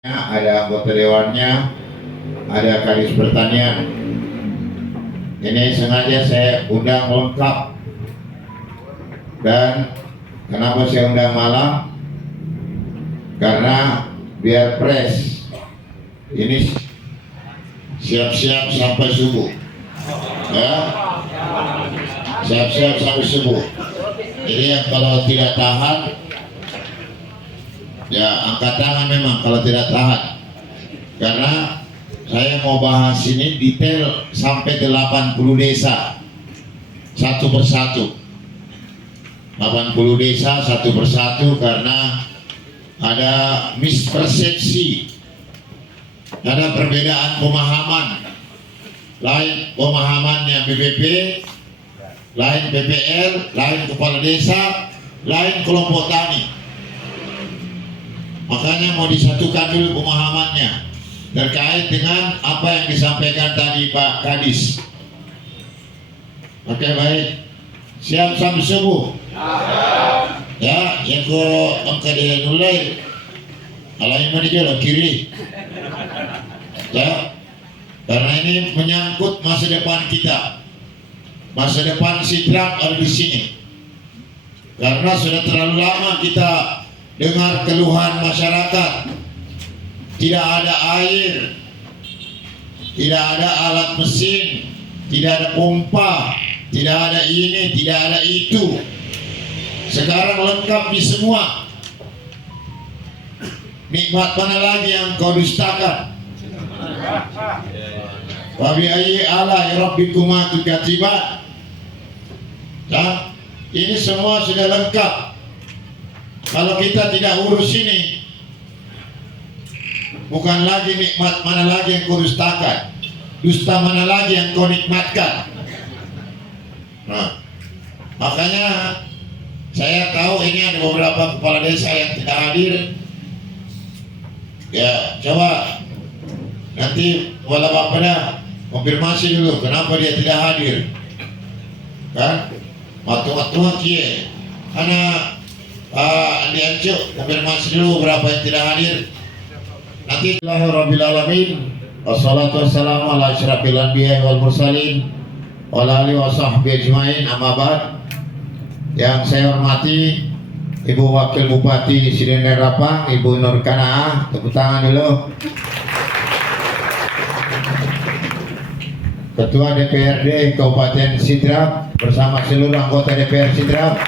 ada anggota dewannya, ada kadis pertanian. Ini sengaja saya undang lengkap. Dan kenapa saya undang malam? Karena biar pres ini siap-siap sampai subuh, ya, siap-siap sampai subuh. Jadi yang kalau tidak tahan, ya angkat tangan memang kalau tidak tahan. Karena saya mau bahas ini detail sampai 80 desa satu persatu. 80 desa satu persatu karena ada mispersepsi, ada perbedaan pemahaman. Lain pemahamannya BPP, lain PPL, lain kepala desa, lain kelompok tani. Makanya mau disatukan dulu pemahamannya terkait dengan apa yang disampaikan tadi Pak Kadis. Oke, baik. Siap sampai subuh. Ya, yang ko angka dia nulai. Alanya mana dia kiri. Ya, karena ini menyangkut masa depan kita. Masa depan Sidrap ada di sini. Karena sudah terlalu lama kita dengar keluhan masyarakat, tidak ada air, tidak ada alat mesin, tidak ada pompa, tidak ada ini, tidak ada itu. Sekarang lengkap di semua. Nikmat mana lagi yang kau dustakan? Wa bi ayyi ala rabbikuma tukadziban. Nah, ini semua sudah lengkap. Kalau kita tidak urus ini, bukan lagi nikmat mana lagi yang kau dustakan, dusta mana lagi yang kau nikmatkan. Nah, makanya saya tahu ini ada beberapa kepala desa yang tidak hadir. Ya, coba nanti wala Bapeda konfirmasi dulu kenapa dia tidak hadir. Kan? Waktu-waktu kia, karena Andi Ancuk konfirmasi dulu berapa yang tidak hadir. Nanti Rabbil Alamin. Wassalatu wassalamu ala asyrafil anbiya wal mursalin wa ala alihi wa sahbihi ajmain. Amma ba'd. Yang saya hormati Ibu Wakil Bupati Sidene Rapang, Ibu Nur Kanaah, tepuk tangan dulu. Ketua DPRD Kabupaten Sidrap bersama seluruh anggota DPR Sidrap,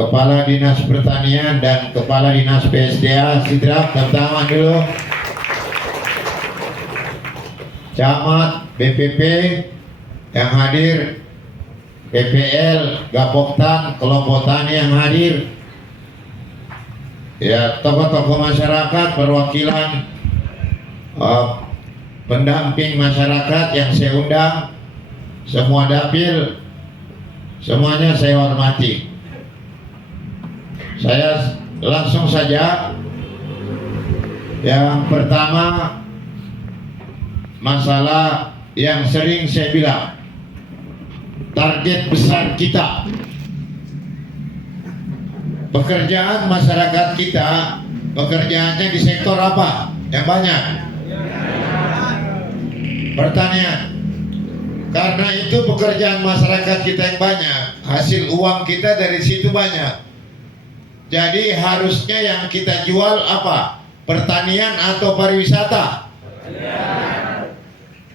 Kepala Dinas Pertanian dan Kepala Dinas PSDA Sidrap, tepuk tangan dulu. Camat, BPP yang hadir, PPL, Gapoktan, kelompok tani yang hadir, ya, tokoh-tokoh masyarakat, perwakilan pendamping masyarakat yang saya undang, semua dapil, semuanya saya hormati. Saya langsung saja. Yang pertama, masalah yang sering saya bilang, target besar kita, pekerjaan masyarakat kita, pekerjaannya di sektor apa yang banyak? Pertanian. Karena itu pekerjaan masyarakat kita yang banyak, hasil uang kita dari situ banyak. Jadi harusnya yang kita jual apa? Pertanian atau pariwisata?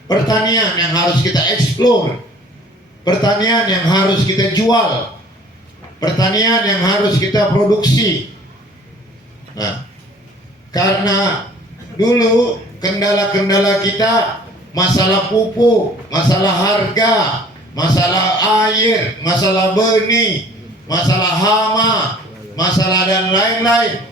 Pertanian yang harus kita eksplor, pertanian yang harus kita jual, pertanian yang harus kita produksi. Nah, karena dulu kendala-kendala kita masalah pupuk, masalah harga, masalah air, masalah benih, masalah hama, masalah dan lain-lain.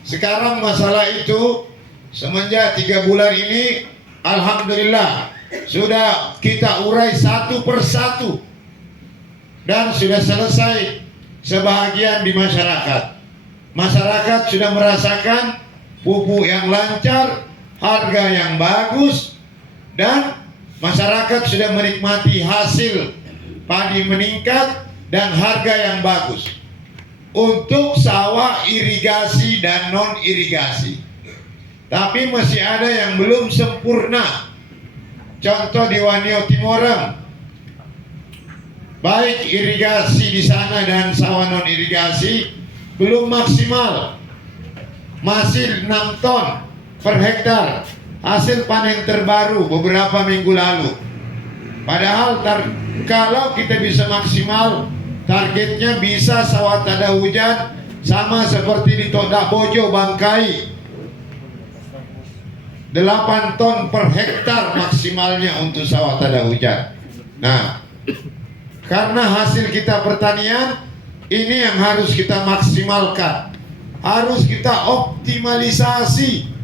Sekarang masalah itu semenjak 3 bulan ini, alhamdulillah sudah kita urai satu persatu dan sudah selesai sebahagian di masyarakat. Masyarakat sudah merasakan pupuk yang lancar, harga yang bagus, dan masyarakat sudah menikmati hasil padi meningkat dan harga yang bagus. untuk sawah irigasi dan non irigasi. Tapi masih ada yang belum sempurna. Contoh di Wanio Timorem, baik irigasi di sana dan sawah non irigasi belum maksimal, masih 6 ton per hektar hasil panen terbaru beberapa minggu lalu. Padahal kalau kita bisa maksimal, targetnya bisa sawah tada hujan sama seperti di Todak Bojo Bangkai, 8 ton per hektar maksimalnya untuk sawah tada hujan. Nah, karena hasil kita pertanian ini yang harus kita maksimalkan, harus kita optimalisasi.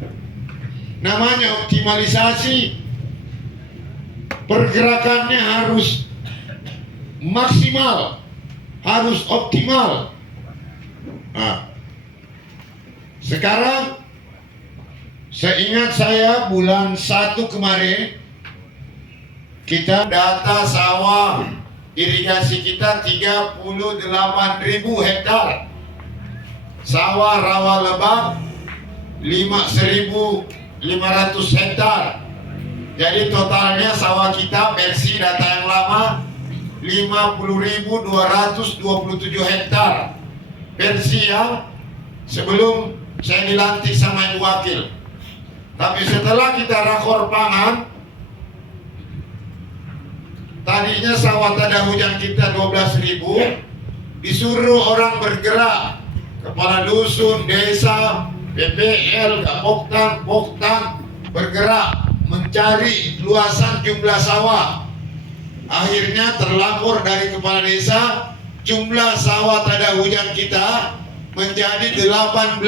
Namanya optimalisasi, pergerakannya harus maksimal, harus optimal. Nah, sekarang seingat saya bulan 1 kemarin kita data sawah irigasi kita 38.000 hektar, sawah rawa lebak 1.500 hektar. Jadi totalnya sawah kita versi data yang lama 50.227 hektar versi yang sebelum saya dilantik sama Ibu Wakil. Tapi setelah kita rakor pangan, tadinya sawah tada hujan kita 12.000, disuruh orang bergerak, kepala dusun, desa, PPL, Poktan bergerak mencari luasan jumlah sawah. Akhirnya terlapor dari kepala desa, jumlah sawah tada hujan kita menjadi 18.000.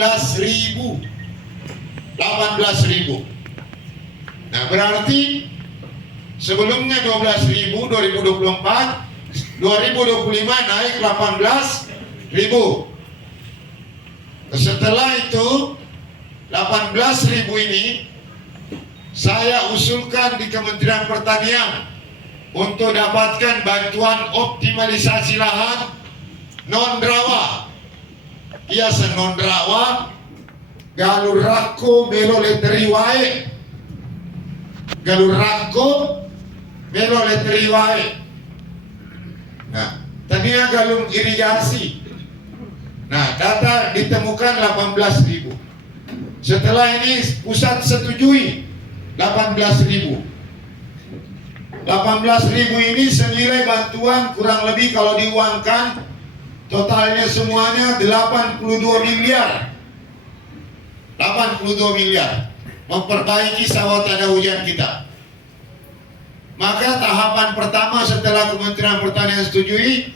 Nah, berarti sebelumnya 12.000 2024, 2025 naik 18.000. Setelah itu 18.000 ini saya usulkan di Kementerian Pertanian untuk dapatkan bantuan optimalisasi lahan non-rawa. Biasa non-rawa galur rako melo leteri wae, galur rako melo leteri wae. Nah, tadinya galung irigasi. Nah, data ditemukan 18.000. Setelah ini pusat setujui 18.000. 18.000 ini senilai bantuan kurang lebih kalau diuangkan totalnya semuanya 82 miliar. 82 miliar memperbaiki sawah tada hujan kita. Maka tahapan pertama setelah Kementerian Pertanian setujui,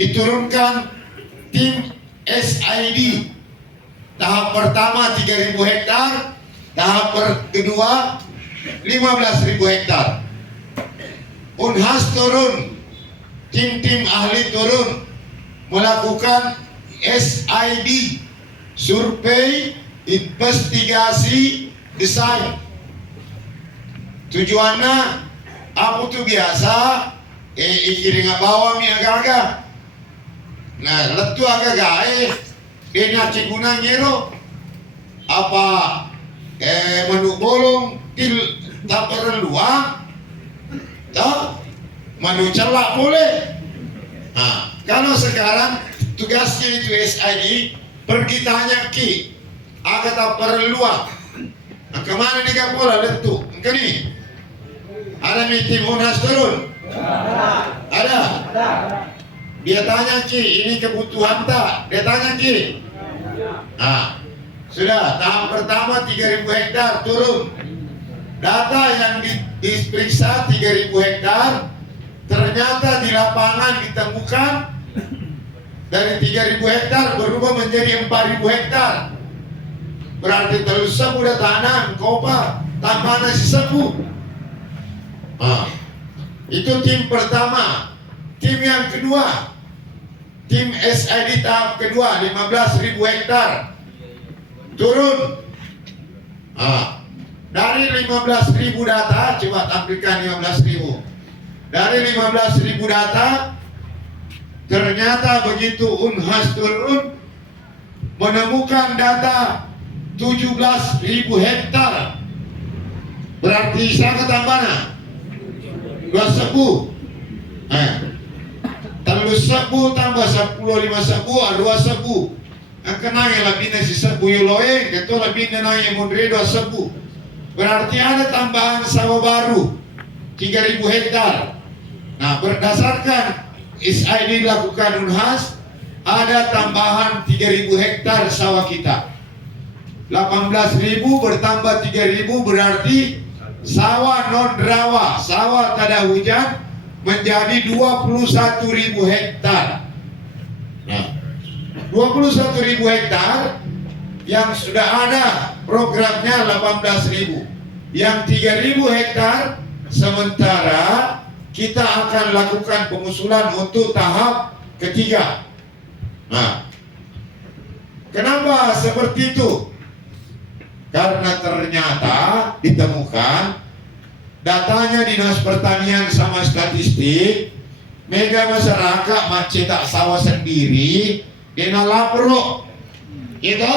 diturunkan tim SID. Tahap pertama 3.000 hektar, tahap kedua 15.000 hektar. Unhas turun, tim ahli turun melakukan SID, survei, investigasi, desain. Tujuannya apa tuh biasa? Ikiring bawa mi agak-agak. Nah, letu agak-agak dia nyaci guna ngero apa menu bolong til tak perluang tak menu celak boleh. Nah, kalau sekarang tugasnya itu SID pergi tanya ki agak tak perluang. Nah, kemana nih kapola letu? Kini ada meeting Unas turun? Ada. Dia tanya ki, ini kebutuhan tak? Dia tanya ki. Nah, sudah tahap pertama 3.000 hektar turun. Data yang diperiksa 3.000 hektar, ternyata di lapangan ditemukan dari 3.000 hektar berubah menjadi 4.000 hektar. Berarti terus sepu udah tanam, kopa, tanpa nasi sepu. Nah, itu tim pertama. Tim yang kedua, tim SID tahap kedua 15.000 hektar turun. Nah, dari 15.000 data, coba tampilkan 15.000. Dari 15.000 data, ternyata begitu Unhas turun menemukan data 17.000 hektar. Berarti saya ketambana 2 sebu. Telu sebu tambah 10 5 sebu 2 sebu. Ang kenangin labing na si sebu yuloe, ito labing na nangin mundre 2 sebu. Berarti ada tambahan sawah baru 3.000 hektar. Nah, berdasarkan SID dilakukan Unhas, ada tambahan 3.000 hektar sawah kita. 18.000 bertambah 3.000 berarti sawah non rawa, sawah tada hujan menjadi 21.000 hektar. Nah, 21.000 hektar yang sudah ada programnya 18.000. Yang 3.000 hektar sementara kita akan lakukan pengusulan untuk tahap ketiga. Nah, kenapa seperti itu? Karena ternyata ditemukan datanya Dinas Pertanian sama Statistik, mega masyarakat mencetak sawah sendiri, dina lapro, itu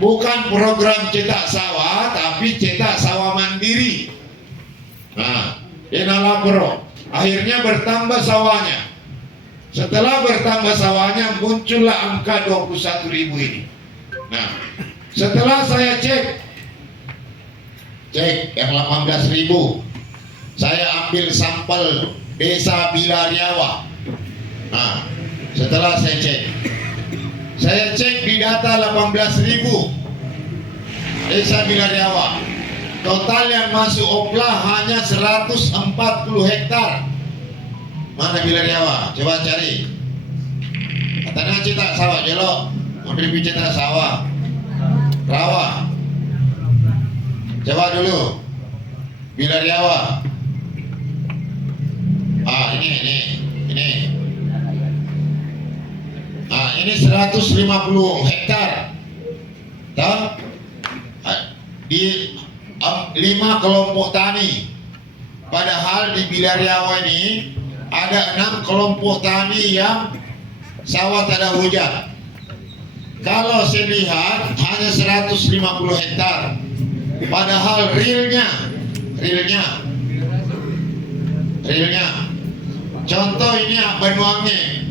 bukan program cetak sawah, tapi cetak sawah mandiri. Nah, dina lapro, akhirnya bertambah sawahnya. Setelah bertambah sawahnya muncullah angka 21.000 ini. Nah, setelah saya cek yang 18.000, saya ambil sampel desa Bilariawa. Nah, setelah saya cek di data 18.000 desa Bilariawa, total yang masuk oplah hanya 140 hektar. Mana Bilariawa? Coba cari. Katanya cetak sawah jelok, mau cetak sawah rawa. Coba dulu Bilariawa. Ini. Ini 150 hektar. Tahu? Di 5 kelompok tani. Padahal di Bilariawa ini ada 6 kelompok tani yang sawah tada hujan. Kalau saya lihat hanya 150 hektar. Padahal realnya contoh ini Abanwange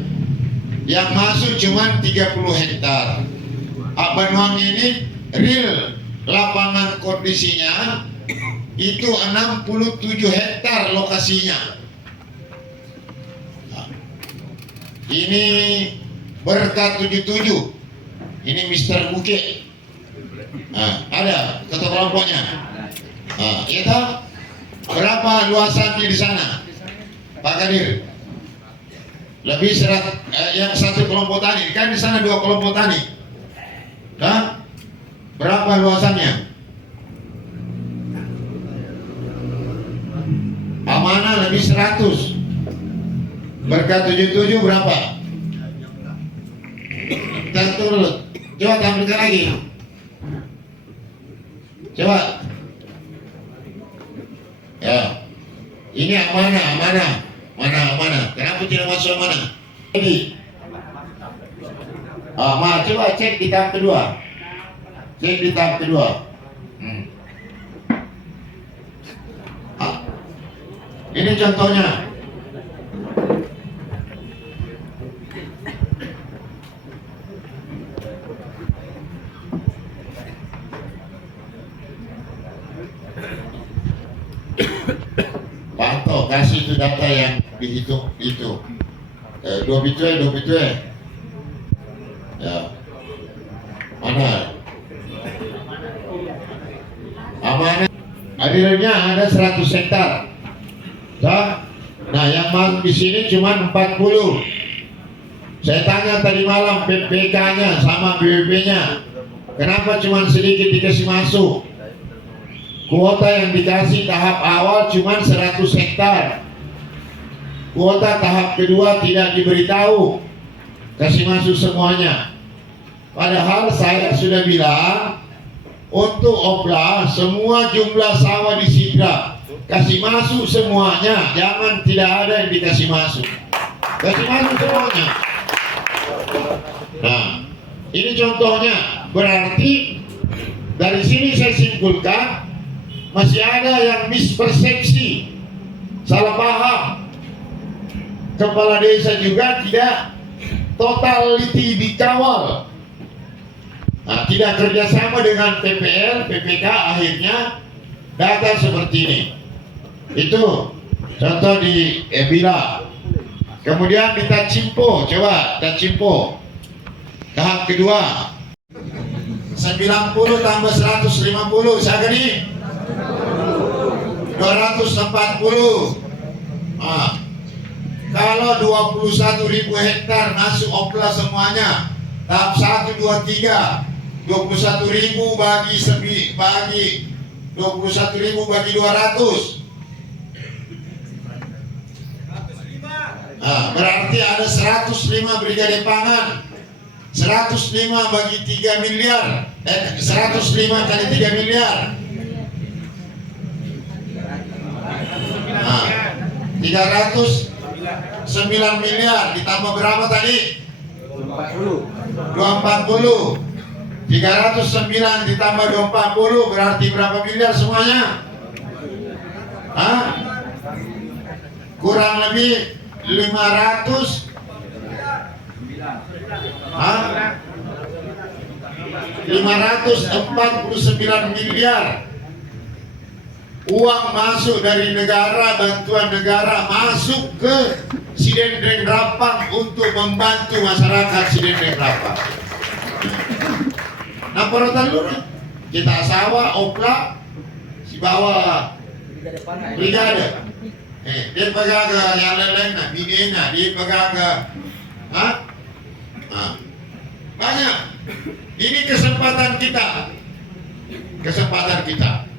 yang masuk cuma 30 hektar. Abanwange ini real lapangan kondisinya itu 67 hektar lokasinya. Ini Berkat 77. Ini Mister Buke. Ada ketua kelompoknya. Itu berapa luasannya di sana, Pak Kadir? Lebih yang satu kelompok tani, kan di sana 2 kelompok tani. Berapa luasannya? Amanah lebih 100. Berkat 77 berapa? Tentu dulu. Coba tampilkan lagi. Coba. Ya. Ini amanah. Kenapa tidak masuk amanah? Jadi. Coba cek di tahap kedua. Ini contohnya. Pantau, kasih itu data yang dihitung itu. 2 bitwe. Ya. Mana? Amanah. Adilnya ada 100 hektar. Nah, yang masuk di sini cuma 40. Saya tanya tadi malam PPK-nya sama BWP-nya, kenapa cuma sedikit dikasih masuk? Kuota yang dikasih tahap awal cuma 100 hektar. Kuota tahap kedua tidak diberitahu, kasih masuk semuanya. Padahal saya sudah bilang untuk oplah semua jumlah sawah di Sidra kasih masuk semuanya, jangan tidak ada yang dikasih masuk. Kasih masuk semuanya. Nah, Ini contohnya. Berarti dari sini saya simpulkan masih ada yang mispersepsi, salah paham. Kepala desa juga tidak totality dikawal. Nah, tidak kerjasama dengan PPL, PPK, akhirnya data seperti ini. Itu contoh di Bila. Kemudian di Tacimpo, coba Tacimpo. Tahap kedua 90 tambah 150 siapa nih? 240. Nah, kalau 21.000 hektar masuk opla semuanya, tahap 1, 2, 3 21.000 bagi 21.000 bagi 200. Nah, berarti ada 105 brigade pangan. 105 bagi 3 miliar. 105 kali 3 miliar. Nah, 309 miliar ditambah berapa tadi? 240. 309 ditambah 240 berarti berapa miliar semuanya? Hah? Kurang lebih 500. Hah? 549 miliar uang masuk dari negara, bantuan negara masuk ke Sidendreng Rapang untuk membantu masyarakat Sidendreng Rapang. Nah, porotan dulu kita sawah, opla, si bawa brigade. Dia pegang ke yang lain, bidenya, dia pegang ke, banyak. Ini kesempatan kita. Kesempatan kita.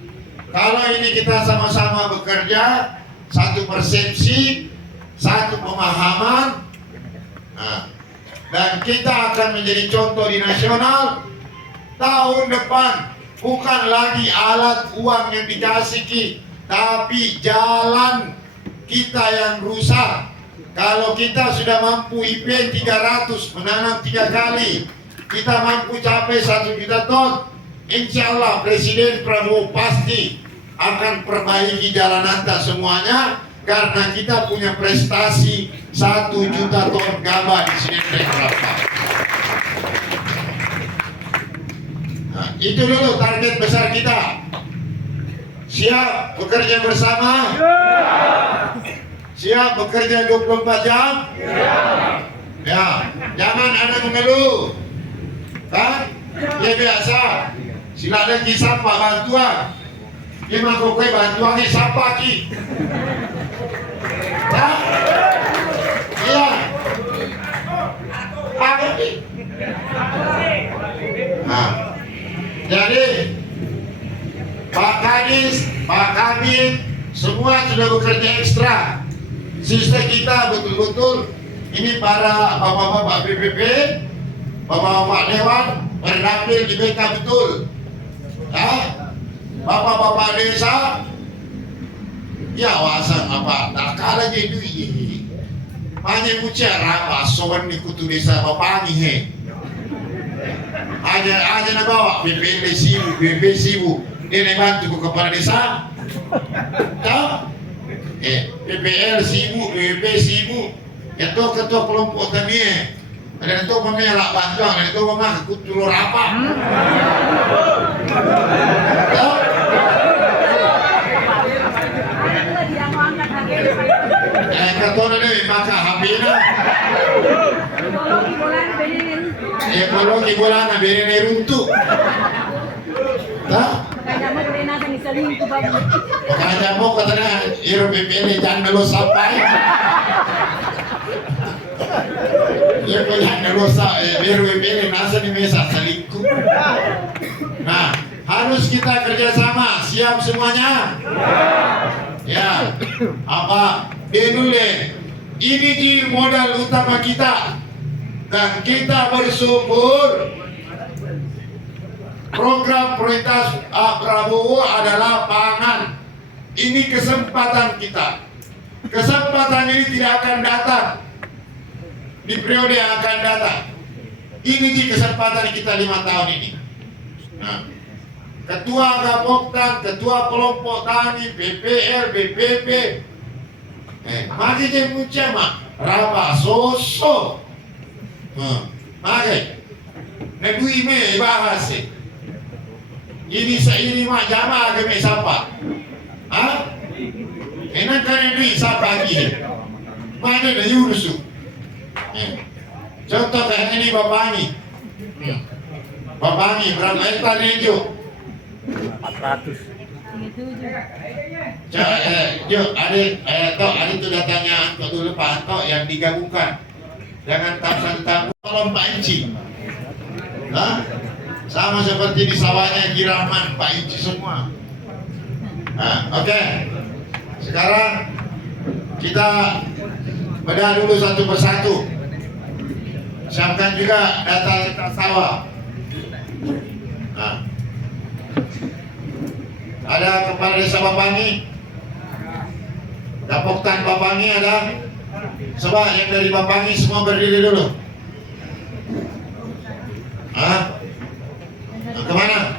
Kalau ini kita sama-sama bekerja, satu persepsi, satu pemahaman, dan kita akan menjadi contoh di nasional. Tahun depan bukan lagi alat uang yang dikasih, tapi jalan kita yang rusak. Kalau kita sudah mampu IP 300 menanam 3 kali, kita mampu capai 1 juta ton, insya Allah Presiden Prabowo pasti akan perbaiki jalan anda semuanya, karena kita punya prestasi 1 juta ton gabah di Sidendreng Rapang. Nah, itu dulu target besar kita. Siap bekerja bersama? Siap bekerja 24 jam? Ya, jangan ada mengeluh. Kan? Ya biasa. Sila ada kisah pak bantuan. Dia maku kue bantuan ni siapa ki? Hah? Iya. Apa ki? Nah, jadi Pak Kadis, Pak Kabin, semua sudah bekerja ekstra. Sistem kita betul-betul ini para bapak-bapak BPP, bapak-bapak Dewan berdapil di BK betul. Ya, bapak-bapak desa, ya wasan apa? Tak kalah jadi ini. Banyak bicara apa? Soban di kutu desa bapak ni he. Aja nak bawa BPP sibuk. Dia nak bantu kepala desa. Tahu? PPL sibuk, BPP sibuk. Ketua kelompok kami ada ketua pemelak bantuan, ada ketua pemelak kutu apa? Tahu? Ketua ni maka habina. Ekologi bola na beri runtuh. Tahu? Makanya mo katanya iro PPL jangan lo sampai. Ya jangan lo iro PPL nasa di mesa selingkuh. Nah, harus kita kerjasama. Siap semuanya? Ya. Apa? Denule. Ini di modal utama kita. Dan kita bersyukur program prioritas Prabowo adalah pangan. Ini kesempatan kita. Kesempatan ini tidak akan datang di periode yang akan datang. Ini di kesempatan kita 5 tahun ini. Nah, ketua Gapoktan, ketua kelompok tani, BPR, BPP, mari dia muncama, raba sosok, mari, negui me bahas, ini seiri mak jama kami siapa, enak kan ini siapa lagi, mana ada yurusu, contoh kayak ini bapak ini. Bapak ini berapa hektar hijau? 400. Ada itu datanya Anto dulu Pak Anto yang digabungkan. Jangan tahu tolong Pak Inci. Nah, sama seperti di sawahnya Giraman Pak Inci semua. Nah, oke. Sekarang kita bedah dulu satu persatu. Siapkan juga data sawah. Nah, ada kepala desa Bapangi, Gapoktan Bapangi ada. Coba yang dari Bapangi semua berdiri dulu. Kemana?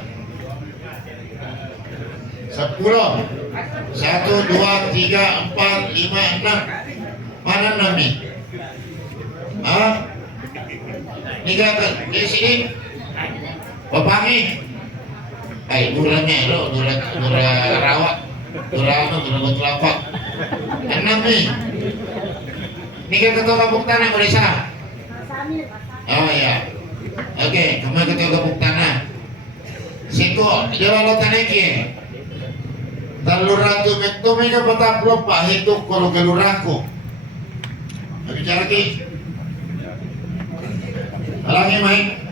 10, 1, 2, 3, 4, 5, 6. Mana 6 nih? Ini kan di sini. Bapangi, duranya lo, dura rawat, dura kelapa. 6 nih. Ini kan ketua Gapok Tanah Desa. Oh ya, oke, kamu ketua Gapok Tanah. Seko, jalan lo tanah ki. Talur ratu metu mega pataplo pak itu kalau galuraku. Bicara ki. Alangi main.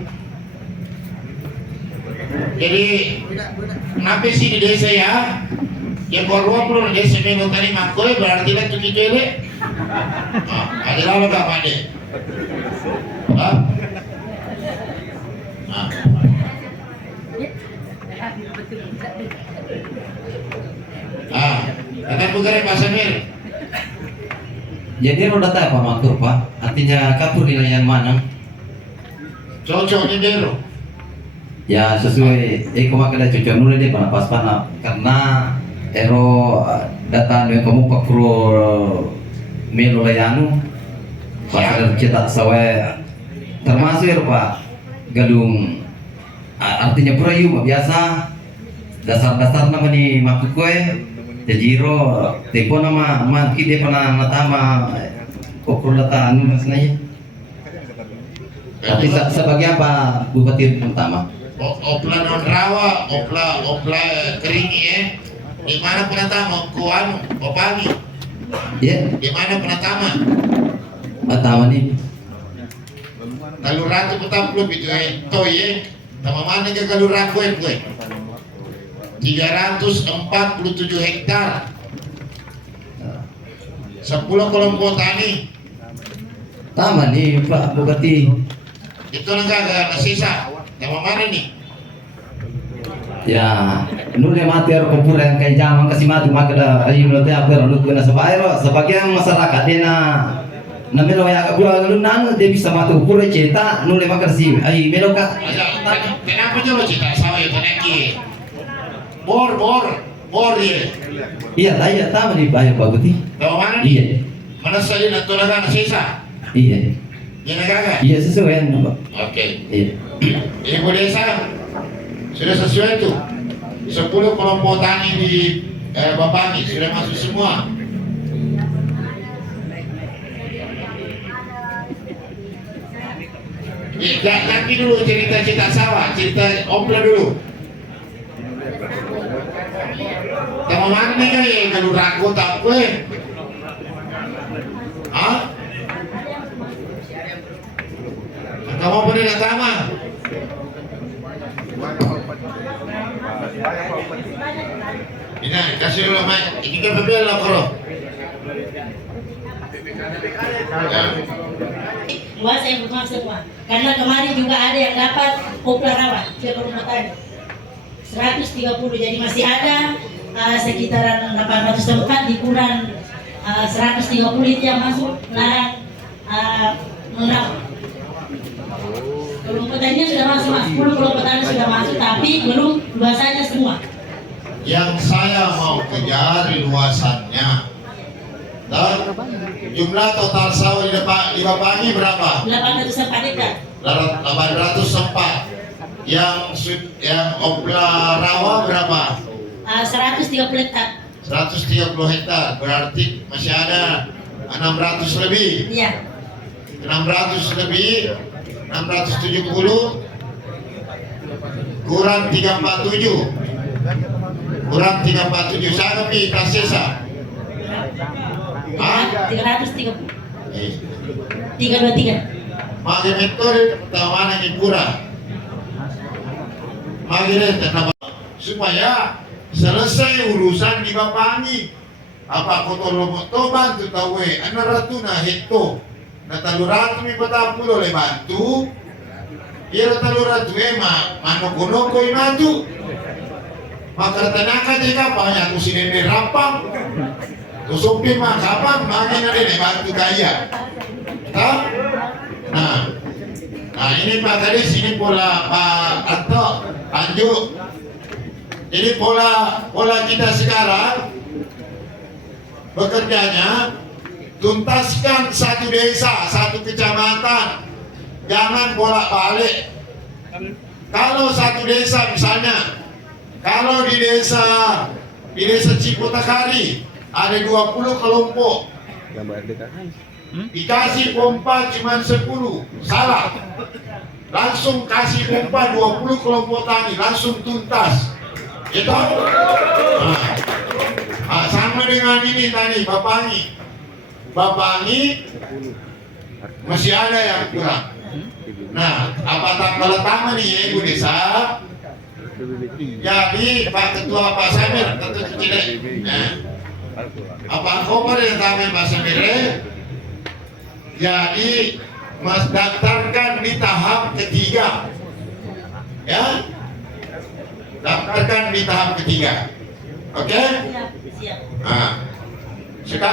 Jadi kenapa sih di desa ya? Ya kalau 20 desa minggu tadi makoi berarti lah tuh kicele. Ada lalu gak pade? Akan bukan Pak Samir. Jadi lo data apa makur Pak? Artinya kapur nilainya mana? Cocoknya dero. Ya sesuai makanya cocok nulis deh pas panah karena data yang kamu pakro melo layanu pasal cetak sawe termasuk ya Pak gadung artinya pura yuk biasa dasar-dasar nama nih maku kue tejiro tepo nama maki dia pernah natama pakro data anu maksudnya tapi sebagai apa bupati pertama? Opla non rawa, opla kering ya. Di mana penatama? Kuan, Bapangi. Iya. Di mana penatama? Pertama nih. Talur ratu petaplo itu toye. Tama mana ke kalur raku gue? 347 hektar. 10 kelompok tani. Tama nih Pak Bupati. Itu nggak sisa. Tama mana nih? Ya, nule mati ar kompur yang kayak zaman kasih mati maka dah ayu nule apa orang nule kena sebagian masyarakat dia na melo ya gua nanu dia bisa mati kompur cerita nule maka sih ayu melo kak. Kenapa jual cerita sawah itu neki? Bor ya. Iya, tanya tahu nih Pak Bupati. Tahu mana nih? Iya. Mana saja nak tolak sisa? Iya. Iya negara? Iya sesuai Pak. Oke. Iya. Ibu desa sudah sesuai tuh. 10 kelompok tani di Bapangi sudah masuk semua. Nanti dulu cerita sawah, cerita Opla dulu. Tama mana nih kan ya kalau ragu tak gue? Kamu pernah datang mah? Ini kasih dulu Mak. Ini kan berbeda koro. Wah, saya bermaksud Pak, karena kemarin juga ada yang dapat kopla rawa ke rumah tani 130, jadi masih ada sekitaran 800 tempat di kurang 130 itu yang masuk larang menerawa. pertanian sudah masuk mas, 10 kelompok tani sudah masuk, tapi belum luasannya semua. Yang saya mau kejar luasannya. Dan jumlah total sawah di Bapangi berapa? 804 hektar. 804. Yang Opla Rawa berapa? 130 hektar. 130 hektar. Berarti masih ada 600 lebih. Iya. 600 lebih 670 kurang 347. Kurang 347. Saya pilih Tasesa. 330. 323. Magi metode pertama yang kurang. Magi supaya selesai urusan di Bapangi. Apa kotor lomot toban tu tahu ratu na hekto. Na taluratu mi patapulo le bantu. Iro taluratu mano kono ko imatu. Makartanaka jika banyak tu sinende rapang. Tusupin mah kapan makin ada le bantu kaya. Tahu? Nah ini Pak Kadis, ini pola Pak Anto Anju. Jadi pola kita sekarang bekerjanya tuntaskan satu desa, satu kecamatan, jangan bolak-balik. Kalau satu desa misalnya, kalau di desa Ciputakari ada 20 kelompok, dikasih pompa cuma 10, salah. Langsung kasih pompa 20 kelompok tani, langsung tuntas. Gitu? Sama dengan ini tadi Bapangi masih ada yang kurang. Nah, apa tanggal pertama nih ya Ibu Desa? Jadi Pak Ketua Pak Samir, Ketua Cile. Nah, apa koper yang kami Pak Samir? Jadi Mas daftarkan di tahap ketiga, ya, daftarkan di tahap ketiga, oke? Siap. Nah, sekarang